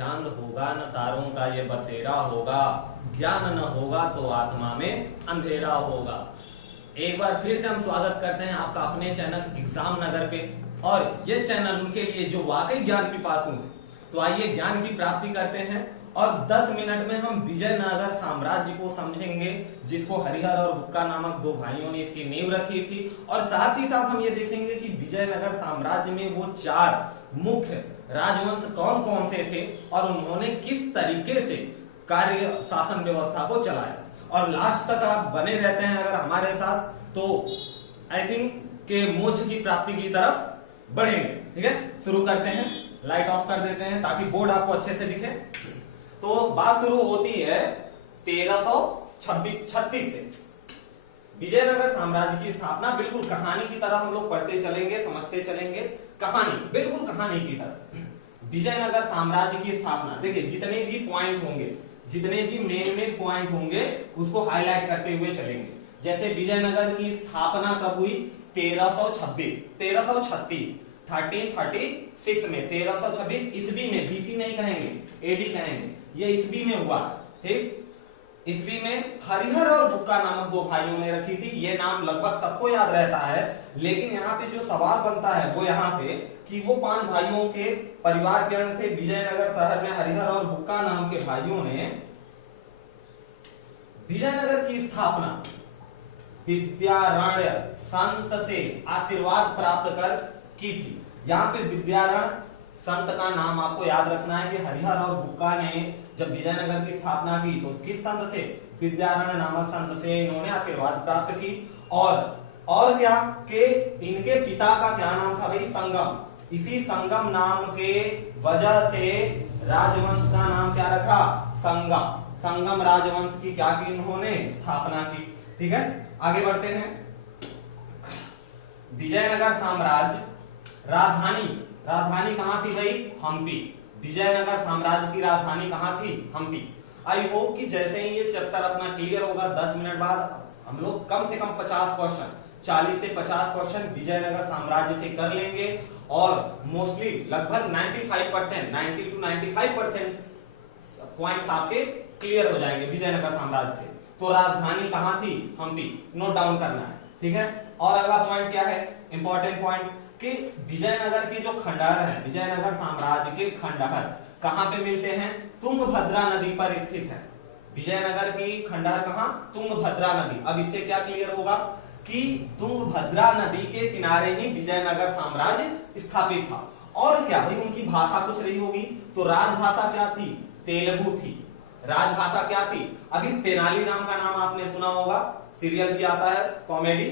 चांद होगा न तारों का ये बसेरा होगा, ज्ञान न होगा तो आत्मा में अंधेरा होगा। एक बार फिर से हम स्वागत करते हैं आपका अपने चैनल एग्जाम नगर पे, और ये चैनल उनके लिए जो वाकई ज्ञान पिपासु हैं। तो आइए ज्ञान की प्राप्ति करते हैं और 10 मिनट में हम विजयनगर साम्राज्य को समझेंगे, जिसको हरिहर और बुक्का नामक दो भाइयों ने इसकी नींव रखी थी। और साथ ही साथ हम ये देखेंगे कि विजयनगर साम्राज्य में वो 4 मुख्य राजवंश कौन कौन से थे और उन्होंने किस तरीके से कार्य शासन व्यवस्था को चलाया। और लास्ट तक आप बने रहते हैं अगर हमारे साथ, तो आई थिंक के मोक्ष की प्राप्ति की तरफ बढ़ेंगे। ठीक है, शुरू करते हैं। लाइट ऑफ कर देते हैं ताकि बोर्ड आपको अच्छे से दिखे। तो बात शुरू होती है 1336 से। विजयनगर साम्राज्य की स्थापना बिल्कुल कहानी की तरह हम लोग पढ़ते चलेंगे, समझते चलेंगे। कहानी, बिल्कुल कहानी की तरह विजयनगर साम्राज्य की स्थापना। देखिए जितने भी पॉइंट होंगे, जितने भी मेन पॉइंट होंगे, उसको हाईलाइट करते हुए चलेंगे। जैसे विजयनगर की स्थापना कब हुई? 1336 में, 1326 ईस्वी में, बीसी नहीं कहेंगे, एडी कहेंगे। ये ईस्वी में हुआ। ठीक, ईस्वी में हरिहर और बुक्का नामक दो भाइयों ने रखी थी। ये नाम लगभग सबको याद रहता है, लेकिन यहाँ पे जो सवाल बनता है वो यहाँ से कि वो 5 भाइयों के परिवार के अंग थे। विजयनगर शहर में हरिहर और बुक्का नाम के भाइयों ने विजयनगर की स्थापना विद्यारण्य संत से आशीर्वाद प्राप्त कर की थी। यहाँ पे विद्यारण्य संत का नाम आपको याद रखना है कि हरिहर और बुक्का ने जब विजयनगर की स्थापना की तो किस संत से? विद्यारण्य नामक संत से इन्होंने आशीर्वाद प्राप्त की। और क्या कि इनके पिता का क्या नाम था भाई? संगम। इसी संगम नाम के वजह से राजवंश का नाम क्या रखा? संगम। संगम राजवंश की क्या की? इन्होंने स्थापना की। ठीक है, आगे बढ़ते हैं। विजयनगर साम्राज्य राजधानी कहां थी भाई? हम्पी। विजयनगर साम्राज्य की राजधानी कहां थी? हम्पी। आई होप कि जैसे ही ये चैप्टर अपना क्लियर होगा 10 मिनट बाद हम लोग कम से कम 50 क्वेश्चन, 40 से 50 क्वेश्चन विजयनगर साम्राज्य से कर लेंगे। और मोस्टली लगभग 95%, 90 to 95% पॉइंट्स आपके क्लियर हो जाएंगे विजयनगर साम्राज्य से। तो राजधानी कहां थी? हम्पी। नोट डाउन करना है। ठीक है, और अगला पॉइंट क्या है? इंपॉर्टेंट पॉइंट कि विजयनगर की जो खंडहर है, विजयनगर साम्राज्य के खंडहर कहां पे मिलते हैं? तुंगभद्रा नदी पर स्थित है। विजयनगर की खंडहर कहां? तुंगभद्रा नदी। अब इससे क्या क्लियर होगा कि तुंगभद्रा नदी के किनारे ही विजयनगर साम्राज्य स्थापित था। और क्या भाई, उनकी भाषा कुछ रही होगी। तो राजभाषा क्या थी? तेलुगु थी। राजभाषा क्या थी? अभी तेनालीराम का नाम आपने सुना होगा, सीरियल भी आता है कॉमेडी।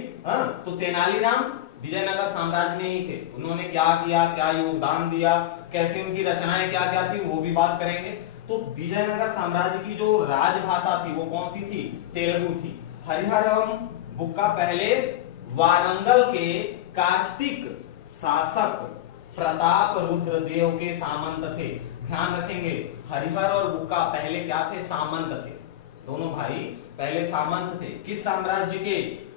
तो तेनालीराम विजयनगर साम्राज्य में ही थे। उन्होंने क्या किया, क्या योगदान दिया, कैसे उनकी रचनाएं क्या क्या थी, वो भी बात करेंगे। तो विजयनगर साम्राज्य की जो राजभाषा थी वो कौन सी थी? तेलुगु थी। हरिहर एवं बुक्का पहले वारंगल के कार्तिक शासक प्रताप रुद्रदेव के सामंत थे। ध्यान रखेंगे, हरिहर और बुक्का पहले क्या थे? सामंत थे। दोनों भाई पहले सामंत थे। किस साम्राज्य के?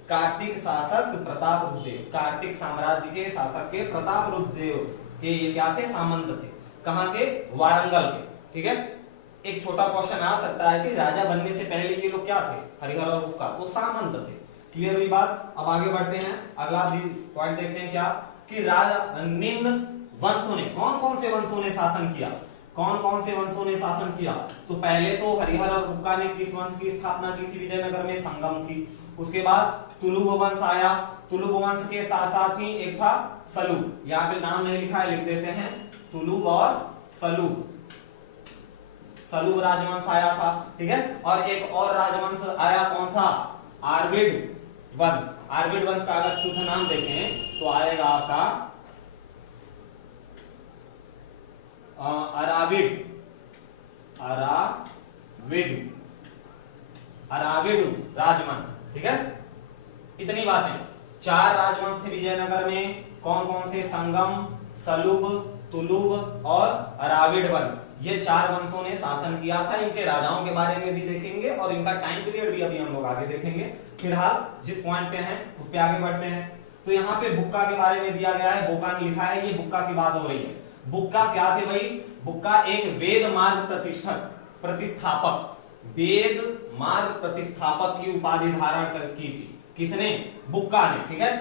कार्तिक शासक प्रताप रुद्रदेव। कार्तिक साम्राज्य के शासक के प्रताप रुद्रदेव के ये क्या थे? सामंत थे। कहां के? वारंगल के। ठीक है, एक छोटा क्वेश्चन आ सकता है कि राजा बनने से पहले ये लोग क्या थे? हरिहर और बुक्का तो सामंत थे। क्लियर हुई बात। अब आगे बढ़ते हैं, अगला भी पॉइंट देखते हैं क्या कि राजा निम्न वंशों ने, कौन कौन से वंशों ने शासन किया? कौन कौन से वंशों ने शासन किया? तो पहले तो हरिहर और बुक्का ने किस वंश की स्थापना की थी विजयनगर में? संगम की। उसके बाद तुलुब वंश आया। तुलुब वंश के साथ साथ ही एक था सलूब। यहाँ पे नाम नहीं लिखा है, लिख देते हैं तुलुब और सलूब। सलूब राजवंश आया था। ठीक है, और एक और राजवंश आया, कौन सा? आर्विड वंश। आर्विड वंश का अगर शुद्ध नाम देखें तो आएगा आपका अराविड राजवंश। ठीक है, इतनी बातें। 4 राजवंश थे विजयनगर में। कौन कौन से? संगम, सलुब, तुलुब और अराविड वंश। ये 4 वंशों ने शासन किया था। इनके राजाओं के बारे में भी देखेंगे और इनका टाइम पीरियड भी अभी हम लोग आगे देखेंगे। फिलहाल जिस पॉइंट पे हैं उस पे आगे बढ़ते हैं। तो यहाँ पे बुक्का के बारे में दिया गया है, बोकान लिखा है, ये बुक्का की बात हो रही है। बुक्का क्या थे भाई? बुक्का एक वेद मार्ग प्रतिष्ठापक, वेद मार्ग प्रतिष्ठापक की उपाधि धारण की थी। किसने? बुक्का ने। ठीक है,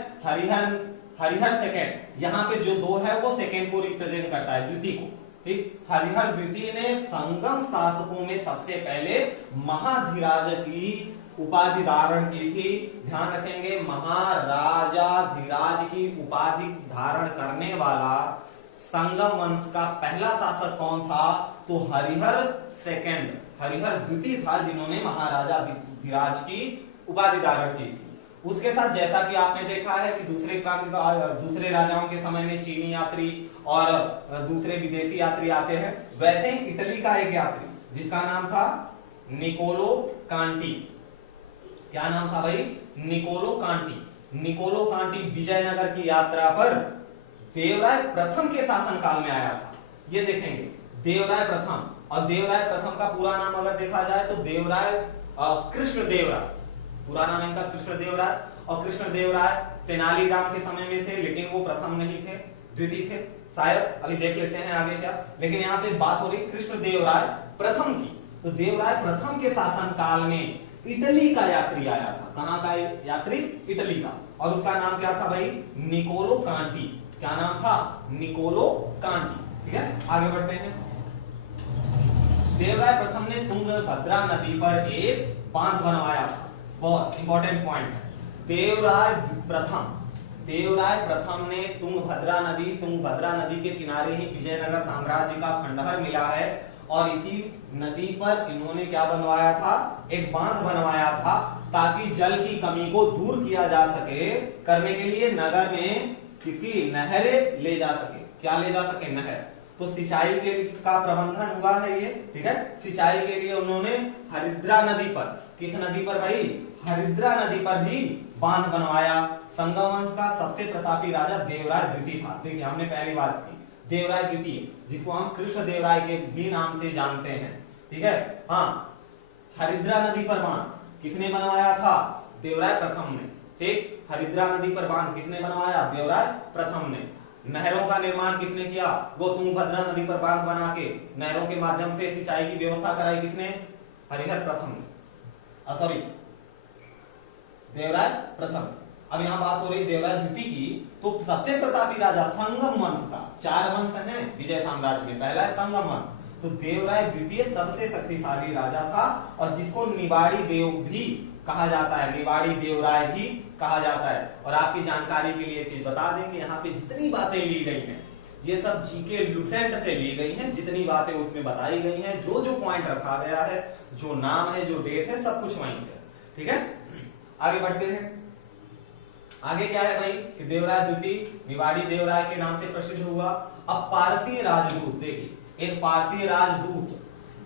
हरिहर सेकंड, यहाँ पे जो 2 है वो सेकंड को रिप्रेजेंट करता है, द्वितीय को। ठीक, हरिहर द्वितीय ने संगम शासकों में सबसे पहले महाधिराज की उपाधि धारण की थी। ध्यान रखेंगे, महाराजाधिराज की उपाधि धारण करने वाला संगम वंश का पहला शासक कौन था? तो हरिहर सेकंड, हरिहर द्वितीय था, जिन्होंने महाराजाधिराज की उपाधि धारण की थी। उसके साथ जैसा कि आपने देखा है कि दूसरे राजाओं के समय में चीनी यात्री और दूसरे विदेशी यात्री आते हैं, वैसे ही इटली का एक यात्री जिसका नाम था निकोलो कांटी। क्या नाम था भाई? निकोलो कांटी। निकोलो कांटी विजयनगर की यात्रा पर देवराय प्रथम के शासनकाल में आया था। ये देखेंगे, देवराय प्रथम, और देवराय प्रथम का पूरा नाम अगर देखा जाए तो देवराय कृष्णदेवराय, पूरा नाम इनका कृष्णदेवराय। और कृष्णदेवराय तेनालीराम के समय में थे, लेकिन वो प्रथम नहीं थे, द्वितीय थे शायद, अभी देख लेते हैं आगे क्या। लेकिन यहाँ पे बात हो रही कृष्णदेवराय प्रथम की। तो देवराय प्रथम के शासनकाल में इटली का यात्री आया था। कहाँ का यात्री? इटली का। और उसका नाम क्या था भाई? निकोलो कांटी। क्या नाम था? निकोलो कांटी। ठीक है, आगे बढ़ते हैं। देवराय प्रथम ने तुंगभद्रा नदी पर एक बांध बनवाया था। बहुत इंपॉर्टेंट पॉइंट है। देवराय प्रथम ने तुंगभद्रा नदी के किनारे ही विजयनगर साम्राज्य का खंडहर मिला है, और इसी नदी पर इन्होंने क्या बनवाया था? एक बांध बनवाया था, ताकि जल की कमी को दूर किया जा सके। करने के लिए नगर में किसकी नहरें ले जा सके। क्या ले जा सके? नहर। तो सिंचाई के का प्रबंधन हुआ है ये। ठीक है, सिंचाई के लिए उन्होंने हरिद्रा नदी पर, किस नदी पर भाई? हरिद्रा नदी पर भी बांध बनवाया। संगम वंश का सबसे प्रतापी राजा देवराय द्वितीय था। देखिए, हमने पहली बात की देवराय द्वितीय, जिसको हम कृष्णदेवराय के भी नाम से जानते हैं। ठीक है, हाँ, हरिद्रा नदी पर बांध किसने बनवाया था? देवराय प्रथम ने। ठीक, हरिद्रा नदी पर बांध किसने बनवाया? देवराय प्रथम ने। नहरों का निर्माण किसने किया? वो तुंगभद्रा नदी पर बांध बना के नहरों के माध्यम से सिंचाई की व्यवस्था कराई। किसने? हरिहर प्रथम ने। सॉरी, देवराय प्रथम। अब यहाँ बात हो रही देवराय द्वितीय की। तो सबसे प्रतापी राजा संगम वंश का, 4 वंश हैं विजय साम्राज्य में, पहला है संगम वंश। तो देवराय द्वितीय सबसे शक्तिशाली राजा था, और जिसको निवाड़ी देव भी कहा जाता है, निवाड़ी देवराय भी कहा जाता है। और आपकी जानकारी के लिए चीज बता दें कि यहाँ पे जितनी बातें ली गई हैं, ये सब जीके लुसेंट से ली गई हैं। जितनी बातें उसमें बताई गई हैं, जो जो पॉइंट रखा गया है, जो नाम है, जो डेट है, सब कुछ वहीं से। ठीक है, आगे बढ़ते हैं। आगे क्या है भाई कि देवराय द्वितीय निवाड़ी देवराय के नाम से प्रसिद्ध हुआ। अब पारसी राजदूत, देखिए, एक पारसी राजदूत,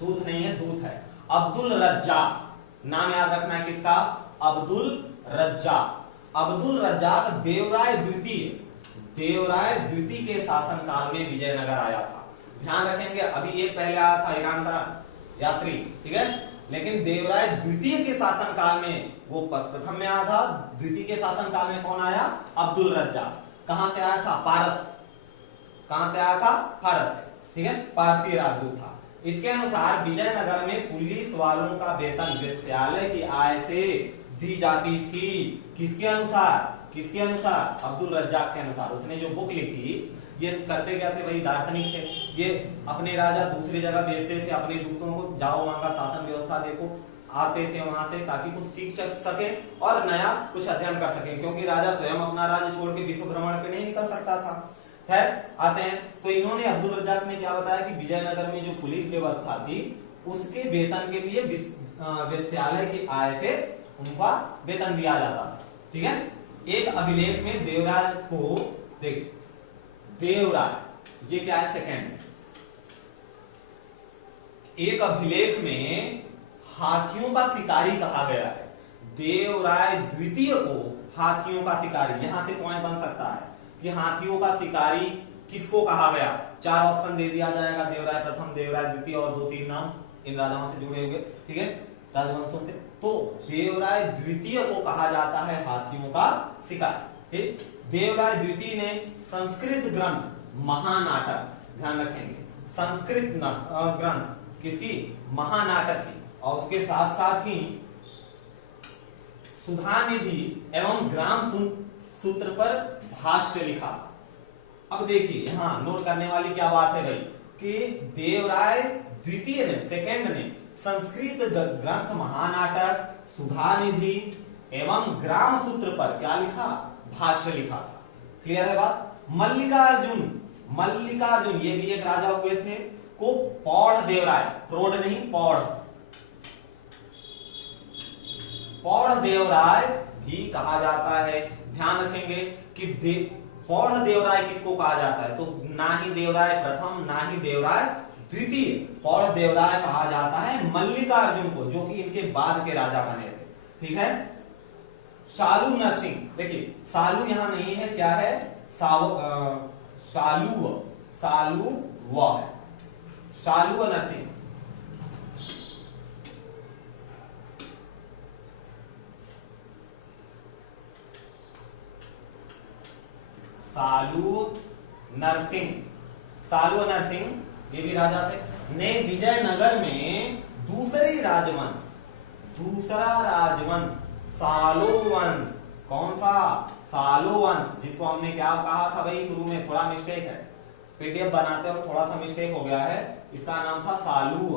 दूत नहीं है, दूत है, अब्दुल रज्जाक। नाम याद रखना है किसका? अब्दुल रज्जाक। अब्दुल रज्जाक देवराय द्वितीय के शासनकाल में विजयनगर आया था। ध्यान रखेंगे, अभी एक पहले आया था ईरान का यात्री। ठीक है, लेकिन देवराय द्वितीय के शासनकाल में वो प्रथम में आया था, द्वितीय के शासनकाल में कौन आया? अब्दुल रज्जाक। कहां से आया था? पारस। कहां से आया था? फारस से। ठीक है, पारसी राजदूत था। इसके अनुसार विजयनगर में पुलिस वालों का वेतन वेश्यालय की आय से दी जाती थी। किसके अनुसार? किसके अनुसार? अब्दुल रज्जाक के अनुसार। उसने जो बुक लिखी, ये करते क्या थे भाई? दार्शनिक थे। ये अपने राजा दूसरी जगह भेजते थे अपने दूतों को, जाओ वहां का शासन व्यवस्था देखो, आते थे वहां से ताकि कुछ सीख सके और नया कुछ अध्ययन कर सके, क्योंकि राजा स्वयं अपना राज्य छोड़ के विश्व भ्रमण पे नहीं निकल सकता था। खैर, आते हैं। तो इन्होंने, अब्दुल रज्जाक ने क्या बताया कि विजयनगर में जो पुलिस व्यवस्था थी, उसके वेतन के लिए वेश्यालय की आय से उनका वेतन दिया जाता था। ठीक है, एक अभिलेख में देवराय को देख, देवराय ये क्या है? सेकंड। एक अभिलेख में हाथियों का शिकारी कहा गया है। देवराय द्वितीय को हाथियों का शिकारी, यहां से पॉइंट बन सकता है कि हाथियों का शिकारी किसको कहा गया? 4 ऑप्शन दे दिया जाएगा, देवराय प्रथम, देवराय द्वितीय और 2-3 नाम इन राजाओं से जुड़े हुए। ठीक है, राजवंशों से। तो देवराय द्वितीय को कहा जाता है हाथियों का शिकारी। ठीक, देवराय द्वितीय ने संस्कृत ग्रंथ महानाटक, ध्यान रखेंगे संस्कृत ग्रंथ किसकी, महानाटक की, और उसके साथ साथ ही सुधानिधि एवं ग्राम सूत्र पर भाष्य लिखा। अब देखिए यहां नोट करने वाली क्या बात है भाई, कि देवराय द्वितीय ने, सेकेंड ने संस्कृत ग्रंथ महानाटक, सुधानिधि एवं ग्राम सूत्र पर क्या लिखा, भाष्य लिखा था। क्लियर है बात। मल्लिकार्जुन ये भी एक राजा हुए थे, को पौड़ देवराय, प्रौढ़ नहीं पौड़ देवराय भी कहा जाता है। ध्यान रखेंगे कि पौड़ देवराय किसको कहा जाता है, तो ना ही देवराय प्रथम ना ही देवराय द्वितीय, पौड़ देवराय कहा जाता है मल्लिकार्जुन को, जो कि इनके बाद के राजा बने थे। ठीक है। शालू नरसिंह, देखिए सालू यहां नहीं है, क्या है, शालू व है, शालू नरसिंह। सालू नरसिंह ये भी राजा थे, ने विजयनगर में दूसरा राजवंश सालो वंश, कौन सा, सालो वंश, जिसको हमने क्या कहा था भाई शुरू में, थोड़ा मिस्टेक है, पीडीएफ बनाते और थोड़ा सा मिस्टेक हो गया है, इसका नाम था सलूव।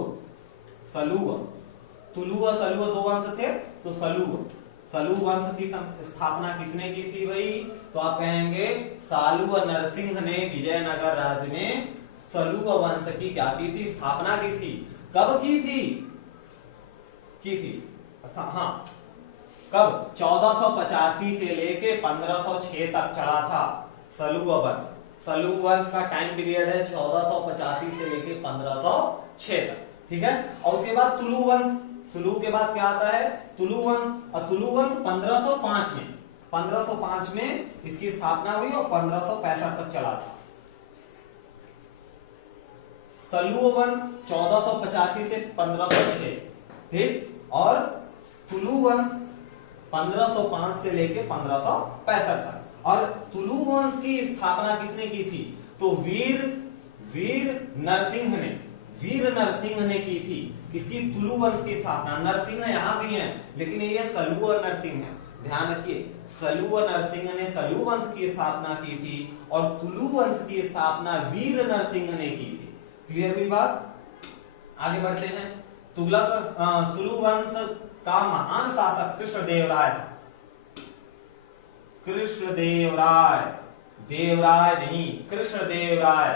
तुलुव सलुव दो वंश थे, तो सलूव वंश की स्थापना किसने की थी भाई, तो आप कहेंगे सालू नरसिंह ने विजयनगर राज्य में सलूव वंश की क्या की थी, स्थापना की थी। कब की थी हाँ, कब, 1485 से लेके 1506 तक चला था सलूव वंश। सलूव वंश का टाइम पीरियड है 1485 से लेके 1506 तक। ठीक है। और उसके बाद तुलु वंश, सुलू के बाद क्या आता है, तुलु वंश, और तुलु वंश 1505 में इसकी स्थापना हुई और 1565 तक चला था। सलूव वंश 1485 से 1506, ठीक, और तुलु वंश 1505 से लेके 1565 तक। और तुलु वंश की स्थापना किसने की थी, तो वीर नरसिंह ने की थी। किसकी, तुलु वंश की स्थापना। नरसिंह यहां भी है, लेकिन ये सलू नरसिंह है, ध्यान रखिए। सलू नरसिंह ने सलू वंश की स्थापना की थी और तुलु वंश की स्थापना वीर नरसिंह ने की थी। क्लियर हुई बात। आगे बढ़ते हैं। तुलु वंश का महान शासक कृष्णदेवराय था। देवराय नहीं, कृष्णदेवराय।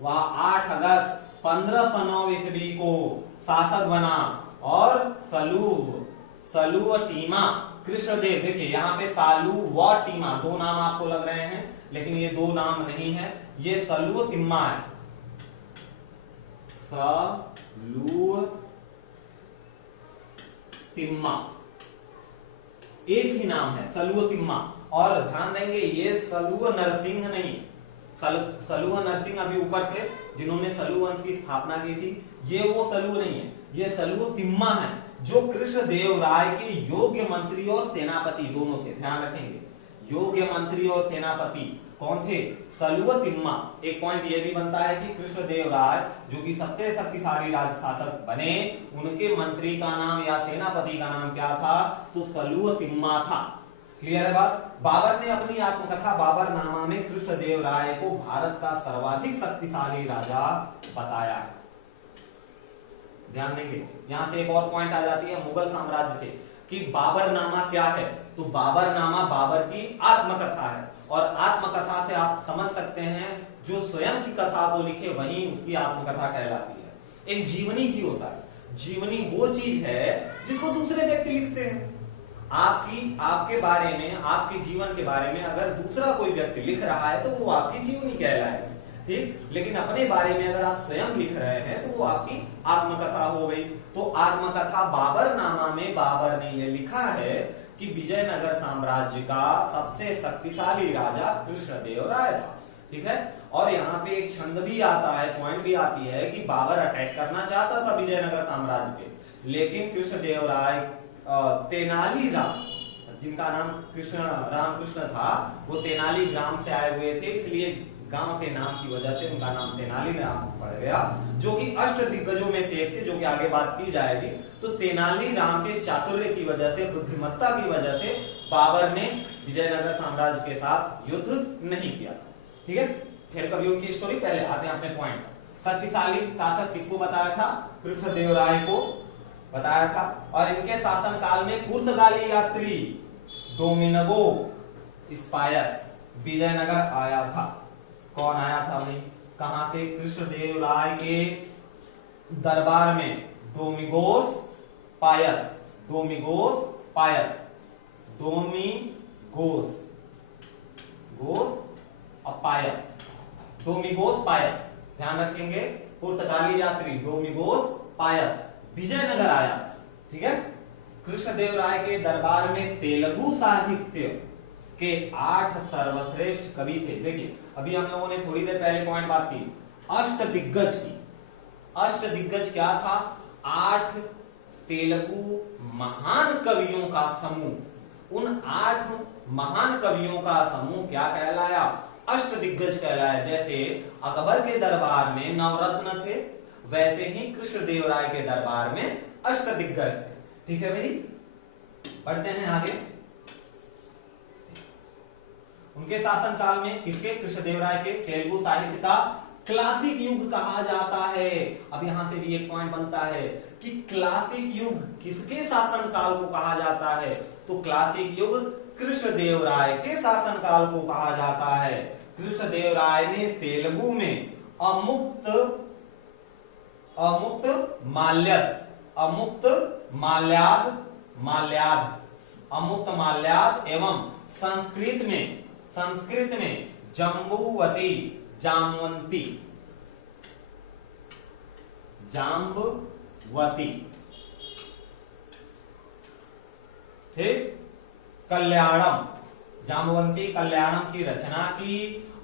वह 8 अगस्त 1509 ईस्वी को शासक बना और सलू टीमा कृष्णदेव, देखिए यहाँ पे सालू व टीमा दो नाम आपको लग रहे हैं, लेकिन ये दो नाम नहीं है, ये सलू तिम्मा है। सलू तिम्मा एक ही नाम है, सलू तिम्मा। और ध्यान देंगे ये सलू नरसिंह नहीं, सलू नरसिंह अभी ऊपर थे जिन्होंने सलू वंश की स्थापना की थी, ये वो सलू नहीं है, ये सलू तिम्मा है, जो कृष्णदेवराय के योग्य मंत्री और सेनापति दोनों थे। ध्यान रखेंगे, योग्य मंत्री और सेनापति कौन थे, सलू तिम्मा। एक पॉइंट ये भी बनता है कि कृष्णदेवराय जो कि सबसे शक्तिशाली राज शासक बने, उनके मंत्री का नाम या सेनापति का नाम क्या था, तो सलू तिम्मा था। क्लियर है बात। बाबर ने अपनी आत्मकथा बाबरनामा में कृष्णदेवराय को भारत का सर्वाधिक शक्तिशाली राजा बताया है। ध्यान देंगे, यहां से एक और पॉइंट आ जाती है मुगल साम्राज्य से, कि बाबरनामा क्या है, तो बाबरनामा बाबर की आत्मकथा है, और आत्मकथा से आप समझ सकते हैं जो स्वयं की कथा को लिखे वही उसकी आत्मकथा कहलाती है। एक जीवनी की होता है, जीवनी वो चीज है जिसको दूसरे व्यक्ति लिखते हैं। आपके बारे में, आपके जीवन के बारे में अगर दूसरा कोई व्यक्ति लिख रहा है तो वो आपकी जीवनी कहलाएगी, ठीक। लेकिन अपने बारे में अगर आप स्वयं लिख रहे हैं तो वो आपकी आत्मकथा हो गई। तो आत्मकथा बाबरनामा में बाबर ने यह लिखा है कि विजयनगर साम्राज्य का सबसे शक्तिशाली राजा कृष्णदेवराय था, ठीक है। और यहाँ पे एक छंद भी आता है, पॉइंट भी आती है कि बाबर अटैक करना चाहता था विजयनगर साम्राज्य पे, लेकिन कृष्णदेवराय तेनालीराम, जिनका नाम रामकृष्ण था, वो तेनालीराम से आए हुए थे, इसलिए गांव के नाम की वजह से उनका नाम तेनालीराम पड़ गया, जो कि अष्ट दिग्गजों में से एक थे, जो कि आगे बात की जाएगी। तो तेनालीराम के चातुर्य की वजह से, बुद्धिमत्ता की वजह से बाबर ने विजयनगर साम्राज्य के साथ युद्ध नहीं किया। ठीक है, फिर कभी उनकी स्टोरी, पहले आते हैं अपने पॉइंट। शक्तिशाली शासक किसको बताया था? कृष्णदेवराय को बताया था। और इनके शासन काल में पुर्तगाली यात्री डोमिनगो स्पायस विजयनगर आया था। कौन आया था भाई? कहां से? कृष्णदेवराय के दरबार में डोमिगोस पायस, डोमिगोस पायस, डोमिगोस गोस और पायस, डोमिगोस पायस, ध्यान रखेंगे। पुर्तगाली यात्री डोमिगोस पायस विजयनगर आया। ठीक है, कृष्णदेवराय के दरबार में तेलुगु साहित्य के 8 सर्वश्रेष्ठ कवि थे। देखिए, अभी हम लोगों ने थोड़ी देर पहले पॉइंट बात की अष्टदिग्गज की। अष्टदिग्गज क्या था? 8 तेलुगु महान कवियों का समूह। उन 8 महान कवियों का समूह क्या कहलाया? अष्टदिग्गज कहलाया। जैसे अकबर के दरबार में नवरत्न थे, वैसे ही कृष्णदेवराय के दरबार में अष्टदिग्गज थे। ठीक है भाई, पढ़ते हैं आगे। उनके शासनकाल में किसके? कृष्णदेवराय के तेलुगु साहित्य का क्लासिक युग कहा जाता है। अब यहां से भी एक पॉइंट बनता है कि क्लासिक युग किसके शासनकाल को कहा जाता है? तो क्लासिक युग कृष्णदेवराय के शासनकाल को कहा जाता है। कृष्णदेवराय ने तेलुगु में अमुक्त माल्याद एवं संस्कृत में जम्बुवती, जामवंती, ठीक, कल्याणम, जामवंती कल्याणम की रचना की।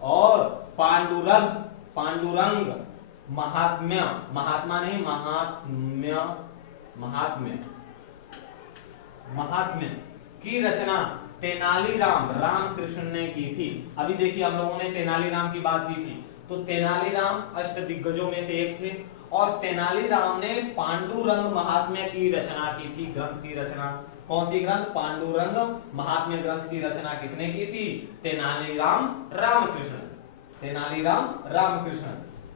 और पांडुरंग महात्म्य की रचना तेनालीराम रामकृष्ण ने की थी। अभी देखिए, हम लोगों ने तेनालीराम की बात की थी, तो तेनालीराम अष्टदिग्गजों में से एक थे। और तेनालीराम ने पांडुरंग महात्म्य की रचना की थी। ग्रंथ की रचना कौन सी ग्रंथ? पांडुरंग महात्म्य ग्रंथ की रचना किसने की थी? तेनालीराम रामकृष्ण, तेनालीराम रामकृष्ण।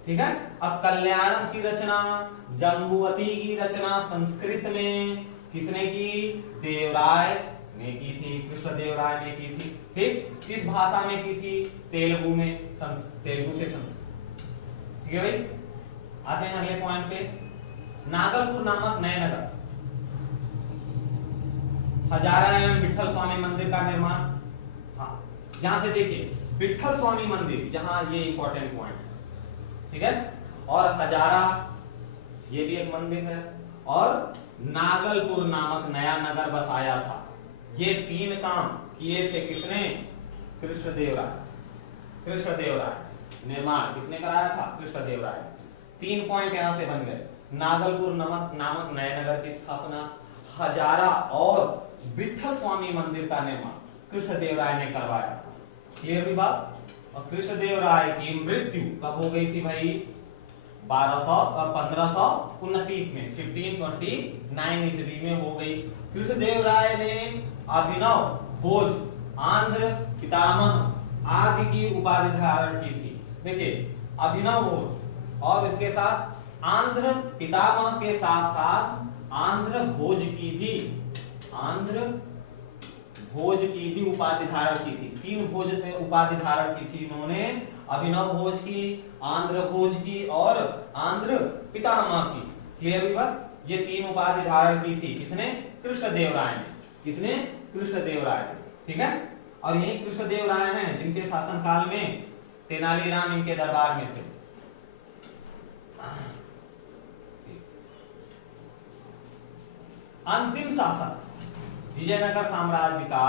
ठीक है, अब कल्याणम की रचना, जम्बुवती की रचना संस्कृत में किसने की? देवराय ने की थी, कृष्णदेवराय ने की थी। ठीक, किस भाषा में की थी? तेलुगु में, तेलुगु से संस्कृत। ठीक है भाई, आते हैं अगले पॉइंट पे। नागलपुर नामक नए नगर, हजारा एवं विठल स्वामी मंदिर का निर्माण। हाँ, यहां से देखिए, विठल स्वामी मंदिर, यहां ये इंपॉर्टेंट पॉइंट है। ठीक है, और हजारा ये भी एक मंदिर है, और नागलपुर नामक नया नगर बसाया था। ये 3 काम किए थे किसने? कृष्णदेवराय। निर्माण किसने कराया था? कृष्णदेवराय। 3 पॉइंट यहां से बन गए। नागलपुर नामक नए नगर की स्थापना, हजारा और विठल स्वामी मंदिर का निर्माण कृष्णदेवराय ने करवाया था। क्लियर हुई बात? और कृष्णदेवराय की मृत्यु कब हो गई थी भाई? 1529 में, 1529 ईस्वी में हो गई। कृष्णदेवराय ने अभिनव भोज, आंध्र पितामह आदि की उपाधि धारण की थी। देखिए, अभिनव भोज और इसके साथ आंध्र पितामह के साथ साथ आंध्र भोज की भी उपाधि धारण की थी। 3 भोज में उपाधि धारण की थी इन्होंने, अभिनव भोज की, आंध्र भोज की और आंध्र पितामह की। क्लियर हुई बात? ये 3 उपाधि धारण की थी किसने? कृष्णदेवराय ने। किसने? कृष्णदेवराय ने। ठीक है, और यही कृष्णदेवराय हैं जिनके शासनकाल में तेनालीराम इनके दरबार में थे। अंतिम शासक, विजयनगर साम्राज्य का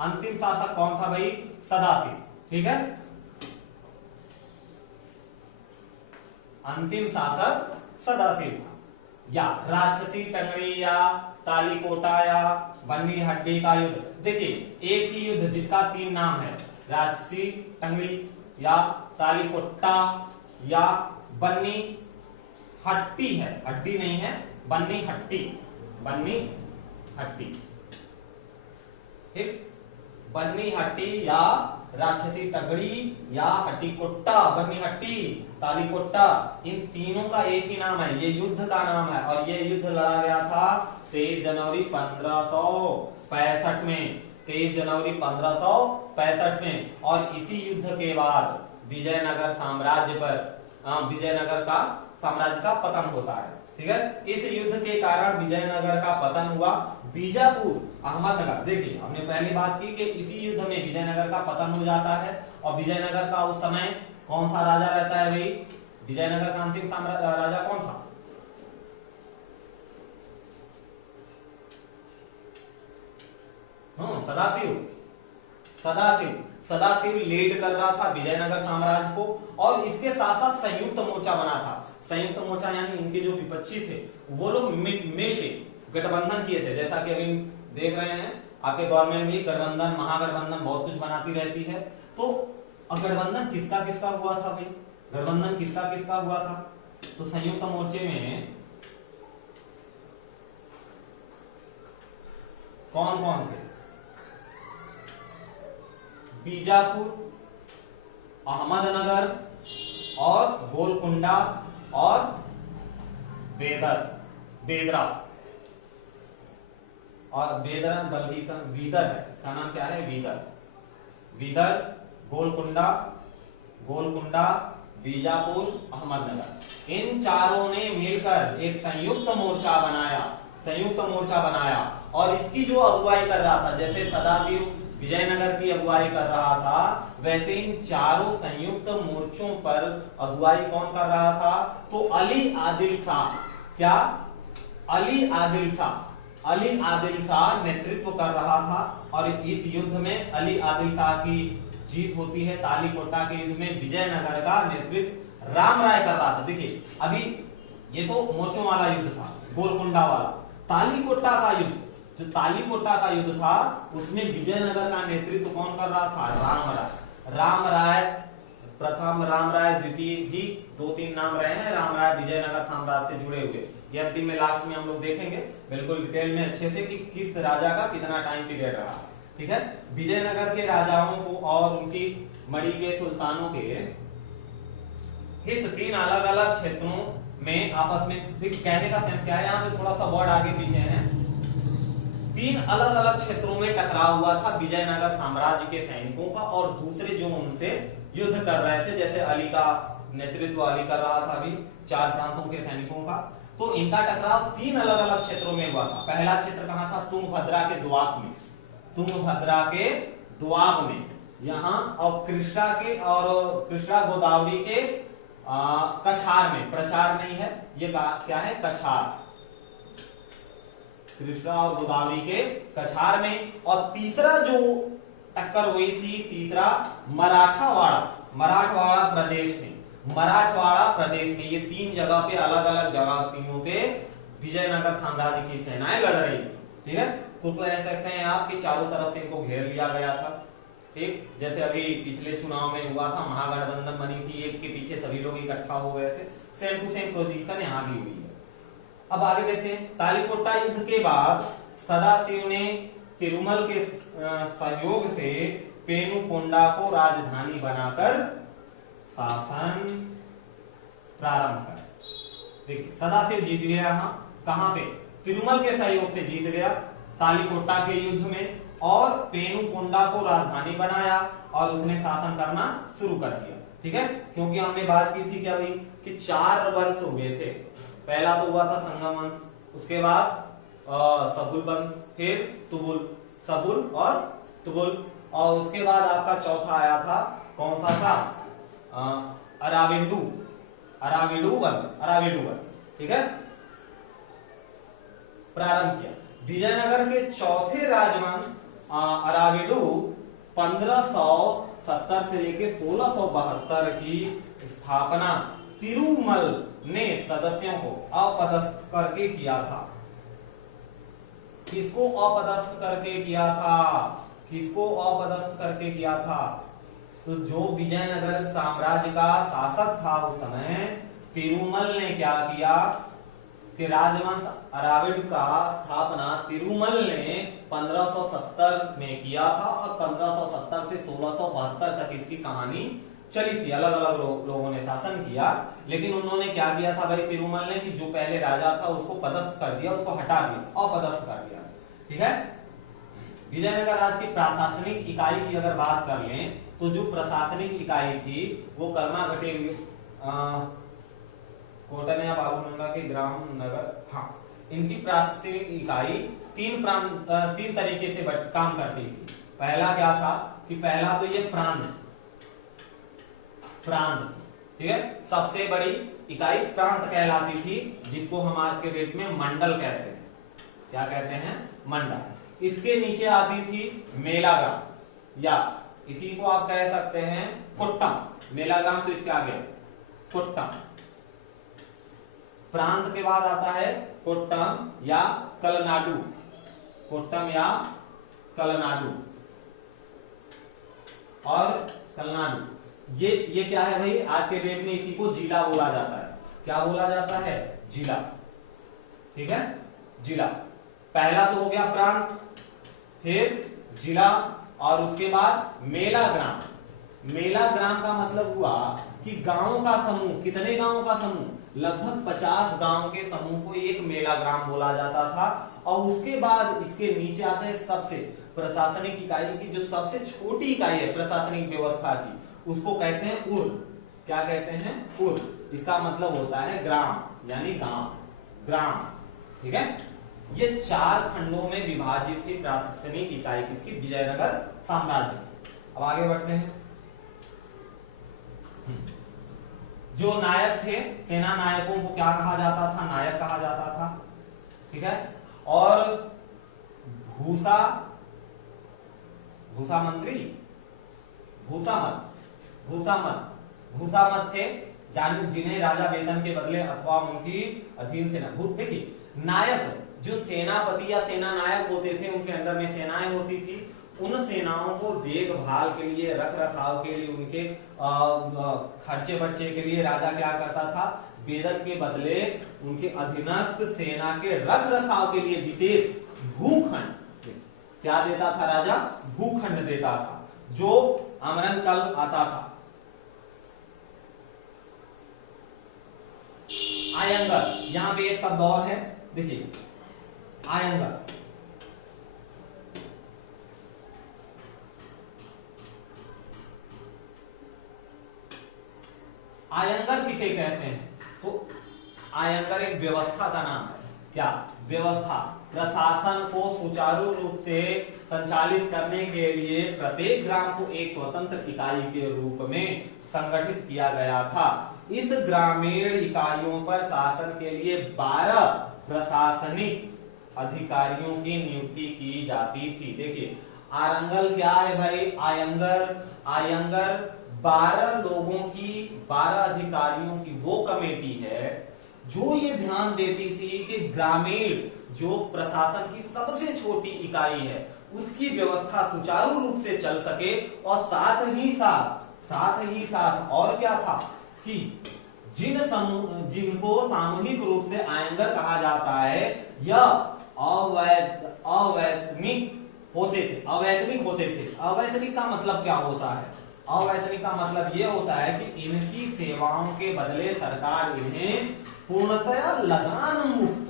अंतिम शासक कौन था भाई? सदाशिव। ठीक है, अंतिम शासक सदाशिव था। या राक्षसी टंगड़ी या तालीकोटा या बन्नी हड्डी का युद्ध। देखिए, एक ही युद्ध जिसका 3 नाम है, राक्षसी टंगड़ी या तालीकोट्टा या बन्नी हट्टी है, हड्डी नहीं है, बन्नी हट्टी, बन्नी हट्टी, ठीक, बन्नी हट्टी या राक्षसी टगड़ी या हट्टीकोट्टा, बन्नी हट्टी, तालीकोट्टा, इन तीनों का एक ही नाम है, ये युद्ध का नाम है और ये युद्ध लड़ा गया था 23 जनवरी 1565 में, 23 जनवरी 1565 में। और इसी युद्ध के बाद विजयनगर साम्राज्य पर विजयनगर का साम्राज्य का पतन होता है, ठीक है। इस युद्ध के कारण विजयनगर का पतन हुआ। बीजापुर अहमदनगर, देखिए हमने पहली बात की कि इसी युद्ध में विजयनगर का पतन हो जाता है और विजयनगर का उस समय कौन सा राजा रहता है भाई? विजयनगर का अंतिम राजा कौन था? सदाशिव, सदाशिव, सदाशिव लीड कर रहा था विजयनगर साम्राज्य को और इसके साथ साथ संयुक्त मोर्चा बना था। संयुक्त मोर्चा यानी इनके जो विपक्षी थे वो लोग मिल के गठबंधन किए थे, जैसा कि अभी देख रहे हैं आपके गवर्नमेंट भी गठबंधन, महागठबंधन बहुत कुछ बनाती रहती है। तो गठबंधन किसका किसका हुआ था भाई? गठबंधन किसका किसका हुआ था? तो संयुक्त मोर्चे में कौन कौन थे? बीजापुर, अहमदनगर और गोलकुंडा और बेदरा और बेदरा बल्कि वीदर है, इसका नाम क्या है? वीदर, गोलकुंडा, बीजापुर, अहमदनगर, इन चारों ने मिलकर एक संयुक्त मोर्चा बनाया और इसकी जो अगुवाई कर रहा था, जैसे सदाशिव विजयनगर की अगुवाई कर रहा था, वैसे इन चारों संयुक्त मोर्चों पर अगुवाई कौन कर रहा था? तो अली आदिल शाह, क्या? अली आदिल शाह नेतृत्व कर रहा था और इस युद्ध में अली आदिल शाह की जीत होती है। तालीकोट्टा के युद्ध में विजयनगर का नेतृत्व राम राय कर रहा था। देखिए अभी ये तो मोर्चों वाला युद्ध था, गोलकुंडा वाला। तालीकोट्टा का युद्ध, जो तालीकोट्टा का युद्ध था उसमें विजयनगर का नेतृत्व कौन कर रहा था? राम राय प्रथम, राम राय द्वितीय, भी 2-3 नाम रहे हैं राम राय विजयनगर साम्राज्य से जुड़े हुए। ये अंतिम में लास्ट में हम लोग देखेंगे बिल्कुल डिटेल में अच्छे से कि किस राजा का कितना टाइम पीरियड रहा, ठीक है। विजयनगर के राजाओं को और उनकी मड़ी के सुल्तानों के हित 3 अलग अलग क्षेत्रों में आपस में, कहने का सेंस क्या है, यहाँ पे थोड़ा सा वर्ड आगे पीछे है, 3 अलग अलग क्षेत्रों में टकराव हुआ था विजयनगर साम्राज्य के सैनिकों का और दूसरे जो उनसे युद्ध कर रहे थे, जैसे अली का नेतृत्व अली कर रहा था अभी 4 प्रांतों के सैनिकों का। तो इनका टकराव 3 अलग अलग क्षेत्रों में हुआ था। पहला क्षेत्र कहां था? तुंगभद्रा के दोआब में, तुंगभद्रा के दोआब में यहां, और कृष्णा गोदावरी के कछार में, प्रचार नहीं है ये, क्या है? कछार, कृष्णा और गोदावरी के कछार में। और तीसरा जो टक्कर हुई थी, तीसरा मराठवाड़ा प्रदेश में, ये 3 जगह पे, अलग अलग जगह तीनों पे विजयनगर साम्राज्य की सेनाएं लड़ रही थी, ठीक है। तो कह सकते हैं आप कि चारों तरफ से इनको घेर लिया गया था, ठीक। जैसे अभी पिछले चुनाव में हुआ था, महागठबंधन बनी थी, एक के पीछे सभी लोग इकट्ठा हो गए थे, सेम टू सेम पोजीशन यहाँ भी हुई है। अब आगे देखते हैं। तालीकोट्टा युद्ध के बाद सदाशिव ने तिरुमल के सहयोग से पेनुकोंडा को राजधानी बनाकर शासन प्रारंभ कर। देखिए सदाशिव जीत गया, यहाँ कहां पे? तिरुमल के सहयोग से जीत गया तालीकोट्टा के युद्ध में और पेनुकोंडा को राजधानी बनाया और उसने शासन करना शुरू कर दिया, ठीक है। क्योंकि हमने बात की थी क्या भाई कि 4 वंश हुए थे। पहला तो हुआ था संगम वंश, उसके बाद सबुल वंश, फिर सबुल और तुगुल, और उसके बाद आपका चौथा आया था, कौन सा था? अराविडू वंश, ठीक है, प्रारंभ किया। विजयनगर के चौथे राजवंश अराविडू 1570 से लेकर 1672 की स्थापना तिरुमल ने सदस्यों को अपदस्थ करके किया था। किसको अपदस्थ करके किया था? तो जो विजयनगर साम्राज्य का शासक था उस समय तिरुमल ने क्या किया कि राजवंश अराविड का स्थापना तिरुमल ने 1570 में किया था और 1570 से 1672 तक इसकी कहानी चली थी। अलग अलग लोगों ने शासन किया, लेकिन उन्होंने क्या किया था भाई तिरुमल ने कि जो पहले राजा था उसको पदस्थ कर दिया, उसको हटा दिया, अपदस्थ कर दिया। ठीक है। विजयनगर राज्य की प्रशासनिक इकाई की अगर बात कर लें तो जो प्रशासनिक इकाई थी वो कर्माघटी कोटनिया बाबूनंगा के ग्राम नगर, हाँ, इनकी प्रशासनिक इकाई तीन तरीके से काम करती थी। पहला क्या था कि पहला तो ये प्रांत, ठीक है, सबसे बड़ी इकाई प्रांत कहलाती थी, जिसको हम आज के डेट में मंडल कहते हैं। क्या कहते हैं? मंडल। इसके नीचे आती थी मेलाग्राम, या इसी को आप कह सकते हैं कुट्टम। मेलाग्राम तो इसके आगे कुट्टम। प्रांत के बाद आता है कुट्टम या कलनाडु, कुट्टम या कलनाडु और कलनाडु। ये क्या है भाई? आज के डेट में इसी को जिला बोला जाता है। क्या बोला जाता है? जिला। ठीक है, जिला। पहला तो हो गया प्रांत, फिर जिला और उसके बाद मेला ग्राम। मेला ग्राम का मतलब हुआ कि गांवों का समूह। कितने गांवों का समूह? लगभग 50 गांव के समूह को एक मेला ग्राम बोला जाता था। और उसके बाद इसके नीचे आता है सबसे प्रशासनिक इकाई की जो सबसे छोटी इकाई है प्रशासनिक व्यवस्था की, उसको कहते हैं उर। क्या कहते हैं? उर। इसका मतलब होता है ग्राम, यानी गांव, ग्राम। ठीक है। ये 4 खंडों में विभाजित थी प्रशासनिक इकाई किसकी? विजयनगर साम्राज्य। अब आगे बढ़ते हैं। जो नायक थे, सेना नायकों को क्या कहा जाता था? नायक कहा जाता था। ठीक है। और भूसा मंत्री, भूसामत थे, जिन्हें राजा वेतन के बदले अथवा उनकी अधीन सेना। देखिए, नायक जो सेनापति या सेना नायक होते थे, उनके अंडर में सेनाएं होती थी। उन सेनाओं को देखभाल के लिए, रख रखाव के लिए, उनके खर्चे बर्चे के लिए राजा क्या करता था? वेतन के बदले उनके अधीनस्थ सेना के रख रखाव के लिए विशेष भूखंड क्या देता था? राजा भूखंड देता था, जो अमरन कल आता था। आयंगर, यहां पे एक शब्द और है, देखिए आयंगर। आयंगर किसे कहते हैं? तो आयंगर एक व्यवस्था का नाम है। क्या? व्यवस्था। प्रशासन को सुचारू रूप से संचालित करने के लिए प्रत्येक ग्राम को एक स्वतंत्र इकाई के रूप में संगठित किया गया था। इस ग्रामीण इकाइयों पर शासन के लिए 12 प्रशासनिक अधिकारियों की नियुक्ति की जाती थी। देखिए, आरंगल क्या है भाई? आयंगर 12 लोगों की, 12 अधिकारियों की वो कमेटी है जो ये ध्यान देती थी कि ग्रामीण जो प्रशासन की सबसे छोटी इकाई है उसकी व्यवस्था सुचारू रूप से चल सके। और साथ ही साथ और क्या था कि जिनको सामूहिक रूप से आयंगर कहा जाता है, यह अवैतनिक होते थे। अवैतनिक का मतलब क्या होता है? अवैतनिक का मतलब यह होता है कि इनकी सेवाओं के बदले सरकार इन्हें पूर्णतया लगान मुक्त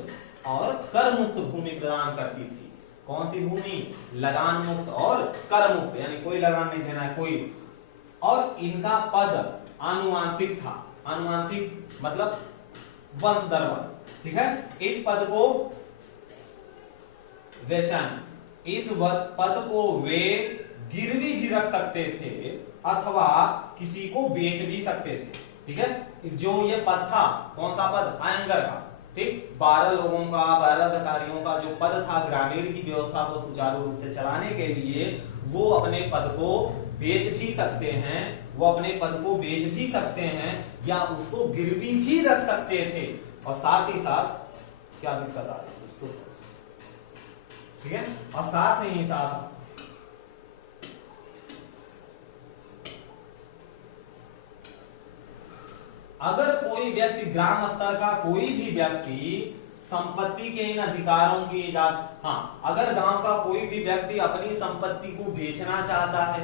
और कर मुक्त भूमि प्रदान करती थी। कौन सी भूमि? लगान मुक्त और कर मुक्त, यानी कोई लगान नहीं देना है कोई। और इनका पद आनुवांशिक था। आनुवांशिक मतलब वंश दर वंश। ठीक है। इस पद को पद को वे गिरवी भी रख सकते थे अथवा किसी को बेच भी सकते थे। ठीक है। जो ये पद था, कौन सा पद? आयंगर का। ठीक, 12 लोगों का, 12 अधिकारियों का जो पद था ग्रामीण की व्यवस्था को सुचारू रूप से चलाने के लिए, वो अपने पद को बेच भी सकते हैं, या उसको गिरवी भी रख सकते थे। और साथ ही साथ क्या दिक्कत आ रही है दोस्तों? ठीक है। और साथ ही साथ अगर कोई व्यक्ति ग्राम स्तर का कोई भी व्यक्ति संपत्ति के इन अधिकारों की अगर गांव का कोई भी व्यक्ति अपनी संपत्ति को बेचना चाहता है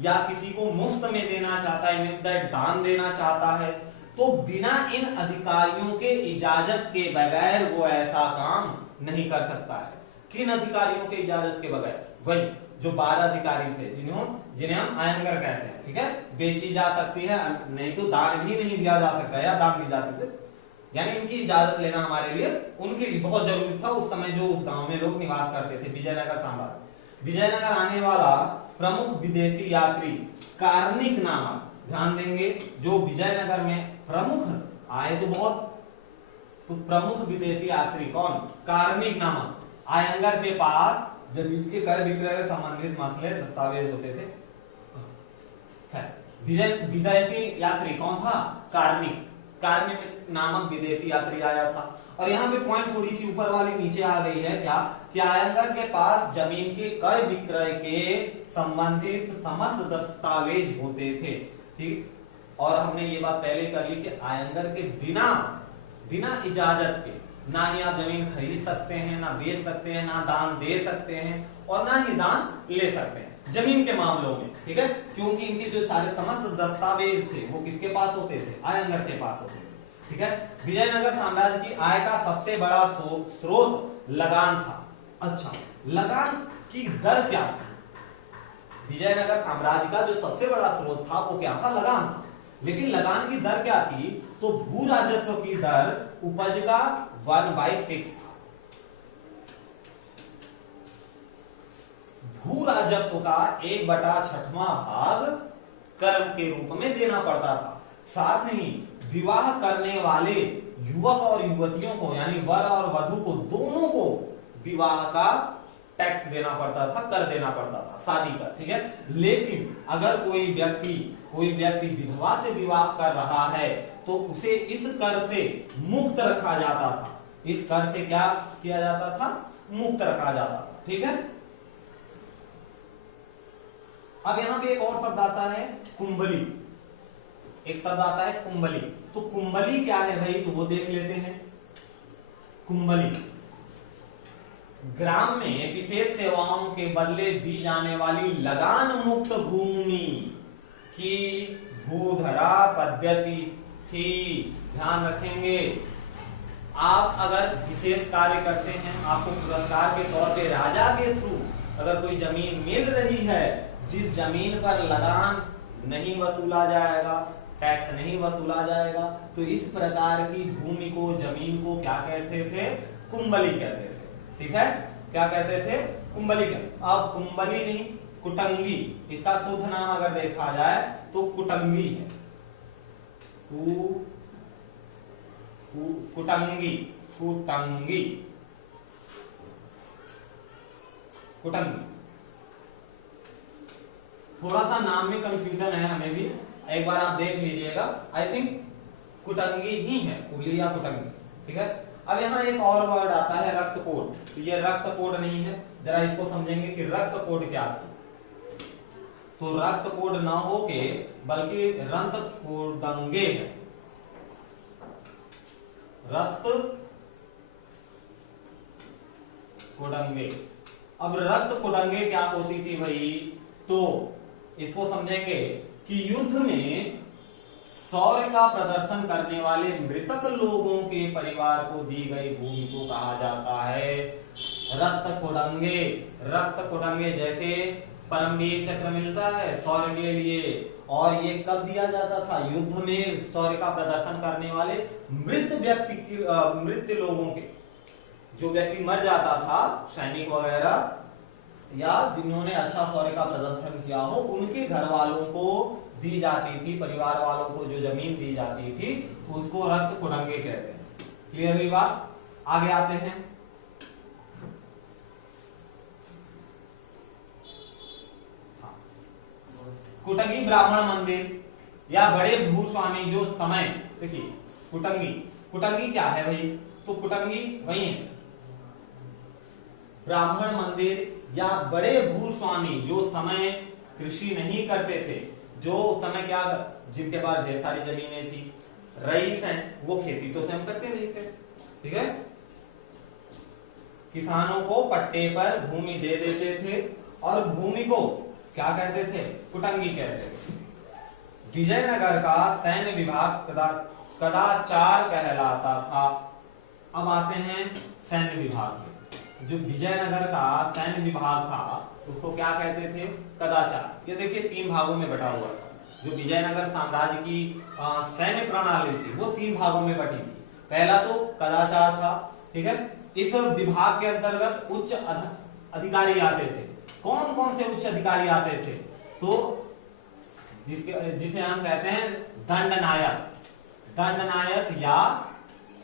या किसी को मुफ्त में देना चाहता है, मींस दैट दान देना चाहता है, तो बिना इन अधिकारियों के इजाजत के बगैर वो ऐसा काम नहीं कर सकता है। किन अधिकारियों के इजाजत के बगैर? वही जो 12 अधिकारी थे जिन्हें हम आयंगर कहते हैं, ठीक है। बेची जा सकती है, नहीं तो दान भी नहीं दिया जा सकता या दान दी जा सकते, यानी इनकी इजाजत लेना हमारे लिए उनके लिए बहुत जरूरी था उस समय जो उस गांव में लोग निवास करते थे। विजयनगर साम्राज्य। विजयनगर आने वाला प्रमुख विदेशी यात्री कार्निक नामक, ध्यान देंगे जो विजयनगर में प्रमुख आए तो प्रमुख विदेशी यात्री कौन? कार्निक नामक आयंगर के पास जमीन के क्रय विक्रय से संबंधित मसले दस्तावेज होते थे। विदेशी यात्री कौन था? कार्निक नामक विदेशी यात्री आया था। और यहाँ पे पॉइंट थोड़ी सी ऊपर वाली नीचे आ गई है, क्या कि आयंगर के पास जमीन के क्रय विक्रय के संबंधित समस्त दस्तावेज होते थे, ठीक। और हमने ये बात पहले कर ली कि आयंगर के बिना इजाजत के ना ही आप जमीन खरीद सकते हैं, ना बेच सकते हैं, ना दान दे सकते हैं और ना ही दान ले सकते हैं जमीन के मामलों में, ठीक है। क्योंकि इनके जो सारे समस्त दस्तावेज थे वो किसके पास होते थे? आयंगर के पास होते थे, ठीक है। विजयनगर साम्राज्य की आय का सबसे बड़ा स्रोत लगान था। अच्छा, लगान की दर क्या थी? विजयनगर साम्राज्य का जो सबसे बड़ा स्रोत था वो क्या था? लगान था। लेकिन लगान की दर क्या थी? तो भू राजस्व की दर उपज का 1/6 था। भू राजस्व का 1/6वां भाग कर के रूप में देना पड़ता था। साथ ही विवाह करने वाले युवक और युवतियों को, यानी वर और वधु को, दोनों को विवाह का टैक्स देना पड़ता था, कर देना पड़ता था, शादी का, ठीक है। लेकिन अगर कोई व्यक्ति विधवा से विवाह कर रहा है तो उसे इस कर से मुक्त रखा जाता था। इस कर से क्या किया जाता था? मुक्त रखा जाता था, ठीक है। अब यहां पे एक और शब्द आता है कुंबली। एक शब्द आता है कुंबली। तो कुंबली क्या है भाई? तो वो देख लेते हैं। कुंबली ग्राम में विशेष सेवाओं के बदले दी जाने वाली लगान मुक्त भूमि की भूधरा पद्धति थी। ध्यान रखेंगे, आप अगर विशेष कार्य करते हैं, आपको पुरस्कार के तौर पे राजा के थ्रू अगर कोई जमीन मिल रही है जिस जमीन पर लगान नहीं वसूला जाएगा, टैक्स नहीं वसूला जाएगा, तो इस प्रकार की भूमि को, जमीन को क्या कहते थे? कुंबली कहते थे, ठीक है। क्या कहते थे? कुंबली। अब कुंबली नहीं, कुटंगी, इसका शुद्ध नाम अगर देखा जाए तो कुटंगी है। कुटंगी थोड़ा सा नाम में कंफ्यूजन है हमें भी, एक बार आप देख लीजिएगा। आई थिंक कुटंगी ही है, कुली या कुटंगी, ठीक है। अब यहाँ एक और वर्ड आता है रक्त कोड। तो ये रक्त कोड नहीं है, जरा इसको समझेंगे कि रक्त कोड क्या था। तो रक्त कोड ना हो के बल्कि रक्त कोडंगे है। रक्त कोडंगे। अब रक्त कोडंगे क्या होती थी भाई? तो इसको समझेंगे कि युद्ध में शौर्य का प्रदर्शन करने वाले मृतक लोगों के परिवार को दी गई भूमि को कहा जाता है रक्त कोडंगे। रक्त कोडंगे जैसे परमवीर चक्र मिलता है शौर्य के लिए, और ये कब दिया जाता था? युद्ध में शौर्य का प्रदर्शन करने वाले मृत लोगों के, जो व्यक्ति मर जाता था, सैनिक वगैरह या जिन्होंने अच्छा शौर्य का प्रदर्शन किया हो, उनके घर वालों को दी जाती थी, परिवार वालों को जो जमीन दी जाती थी उसको रक्त कोडंगे कहते हैं। क्लियर हुई बात? आगे आते हैं। कुटंगी ब्राह्मण मंदिर या बड़े भूस्वामी जो समय, देखिए कुटंगी क्या है भाई? तो कुटंगी वही है, ब्राह्मण मंदिर या बड़े भूस्वामी जो समय कृषि नहीं करते थे, जो उस समय क्या, जिनके पास ढेर सारी जमीनें थी, रईस हैं वो खेती तो स्वयं करते नहीं थे, ठीक है। किसानों को पट्टे पर भूमि दे देते थे और भूमि को क्या कहते थे, कुटंगी कहते थे। विजयनगर का सैन्य विभाग कदाचार कहलाता था। अब आते हैं सैन्य विभाग में। जो विजयनगर का सैन्य विभाग था उसको क्या कहते थे, कदाचार। ये देखिए 3 भागों में बटा हुआ था। जो विजयनगर साम्राज्य की सैन्य प्रणाली थी वो 3 भागों में बटी थी। पहला तो कदाचार था, ठीक है। इस विभाग के अंतर्गत उच्च अधिकारी आते थे। कौन कौन से उच्च अधिकारी आते थे, तो जिसे हम कहते हैं दंडनायक, दंडनायक या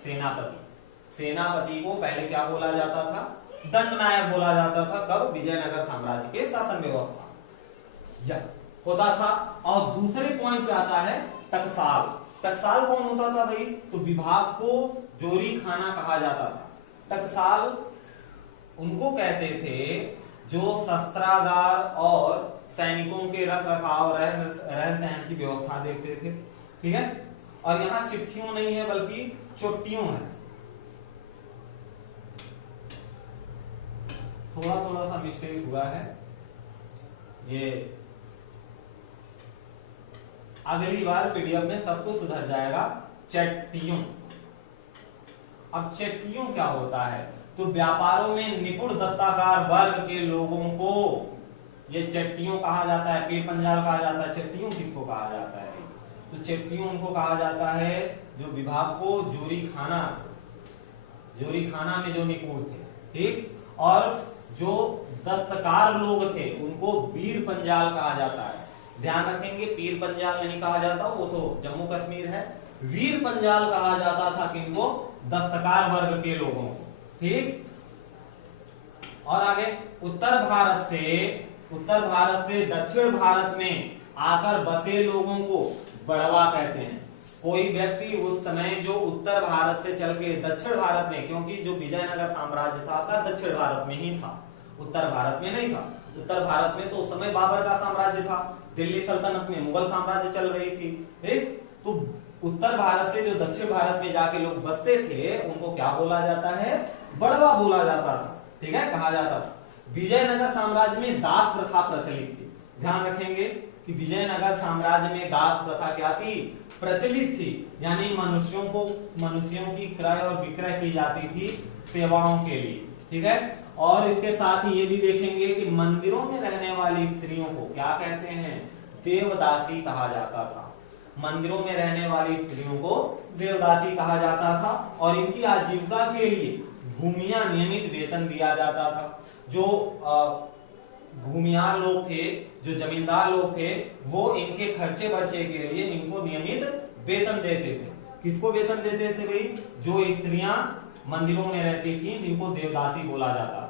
सेनापति। सेनापति को पहले क्या बोला जाता था, दंडनायक बोला जाता था। कब, विजयनगर साम्राज्य के शासन व्यवस्था होता था। और दूसरे पॉइंट पे आता है टकसाल। टकसाल कौन होता था भाई, तो विभाग को जोरी खाना कहा जाता था। टकसाल उनको कहते थे जो शस्त्रागार और सैनिकों के रख रखाव रहन सहन की व्यवस्था देखते थे, ठीक है। और यहाँ चिट्ठियों नहीं है बल्कि चोटियों है। थोड़ा थोड़ा सा मिस्टेक हुआ है, ये अगली बार पीडीएफ में सब कुछ सुधर जाएगा। चट्टियों। अब चट्टियों क्या होता है, तो व्यापारों में निपुण दस्ताकार वर्ग के लोगों को ये चट्टियों कहा जाता है। पीर पंजाल कहा जाता है। चट्टियों किसको कहा जाता है, तो चट्टियों उनको कहा जाता है जो विभाग को जोरी खाना में जो निपुण थे, ठीक। और जो दस्तकार लोग थे उनको वीर पंजाल कहा जाता है। ध्यान रखेंगे, पीर पंजाल नहीं कहा जाता, वो तो जम्मू कश्मीर है। वीर पंजाल कहा जाता था किनको, दस्तकार वर्ग के लोगों को, ठीक। और आगे उत्तर भारत से दक्षिण भारत में आकर बसे लोगों को बड़वा कहते हैं। कोई व्यक्ति उस समय जो उत्तर भारत से चल के दक्षिण भारत में, क्योंकि जो विजयनगर साम्राज्य था आपका दक्षिण भारत में ही था, उत्तर भारत में नहीं था। उत्तर भारत में तो उस समय बाबर का साम्राज्य था, दिल्ली सल्तनत में मुगल साम्राज्य चल रही थी, ठीक। तो उत्तर भारत से जो दक्षिण भारत में जाके लोग बसते थे उनको क्या बोला जाता है, बड़वा बोला जाता था, ठीक है, कहा जाता था। विजयनगर साम्राज्य में दास प्रथा प्रचलित थी। ध्यान रखेंगे कि विजयनगर साम्राज्य में दास प्रथा क्या थी, प्रचलित थी। यानी मनुष्यों की क्रय और विक्रय की जाती थी सेवाओं के लिए, ठीक है। और इसके साथ ही ये भी देखेंगे कि मंदिरों में रहने वाली स्त्रियों को क्या कहते हैं, देवदासी कहा जाता था। मंदिरों में रहने वाली स्त्रियों को देवदासी कहा जाता था। और इनकी आजीविका के लिए भूमिया नियमित वेतन दिया जाता था। जो भूमियार लोग थे, जो जमींदार लोग थे, वो इनके खर्चे बर्चे के लिए इनको नियमित वेतन देते थे। किसको वेतन देते थे भाई, जो स्त्रियां मंदिरों में रहती थी जिनको देवदासी बोला जाता था।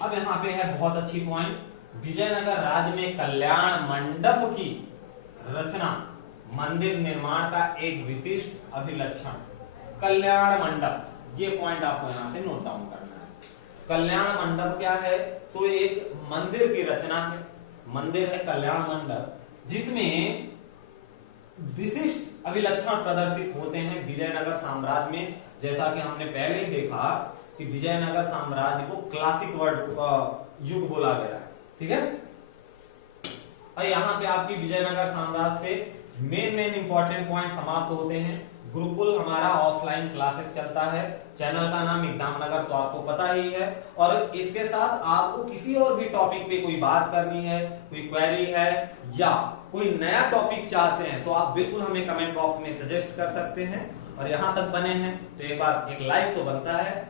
अब यहाँ पे है बहुत अच्छी पॉइंट, विजयनगर राज्य में कल्याण मंडप की रचना मंदिर निर्माण का एक विशिष्ट अभिलक्षण। कल्याण मंडप, ये पॉइंट आपको यहाँ से नोट डाउन करना है। कल्याण मंडप क्या है, तो एक मंदिर की रचना है, मंदिर है कल्याण मंडप, जिसमें विशिष्ट अभिलक्षण प्रदर्शित होते हैं विजयनगर साम्राज्य में। जैसा कि हमने पहले ही देखा कि विजयनगर साम्राज्य को क्लासिक वर्ड युग बोला गया है, ठीक है। और यहाँ पे आपकी विजयनगर साम्राज्य से मेन इंपॉर्टेंट पॉइंट समाप्त होते हैं। गुरुकुल हमारा ऑफलाइन क्लासेस चलता है, चैनल का नाम एग्जाम नगर तो आपको पता ही है। और इसके साथ आपको किसी और भी टॉपिक पे कोई बात करनी है, कोई क्वेरी है या कोई नया टॉपिक चाहते हैं तो आप बिल्कुल हमें कमेंट बॉक्स में सजेस्ट कर सकते हैं। और यहाँ तक बने हैं तो एक बार एक लाइक तो बनता है।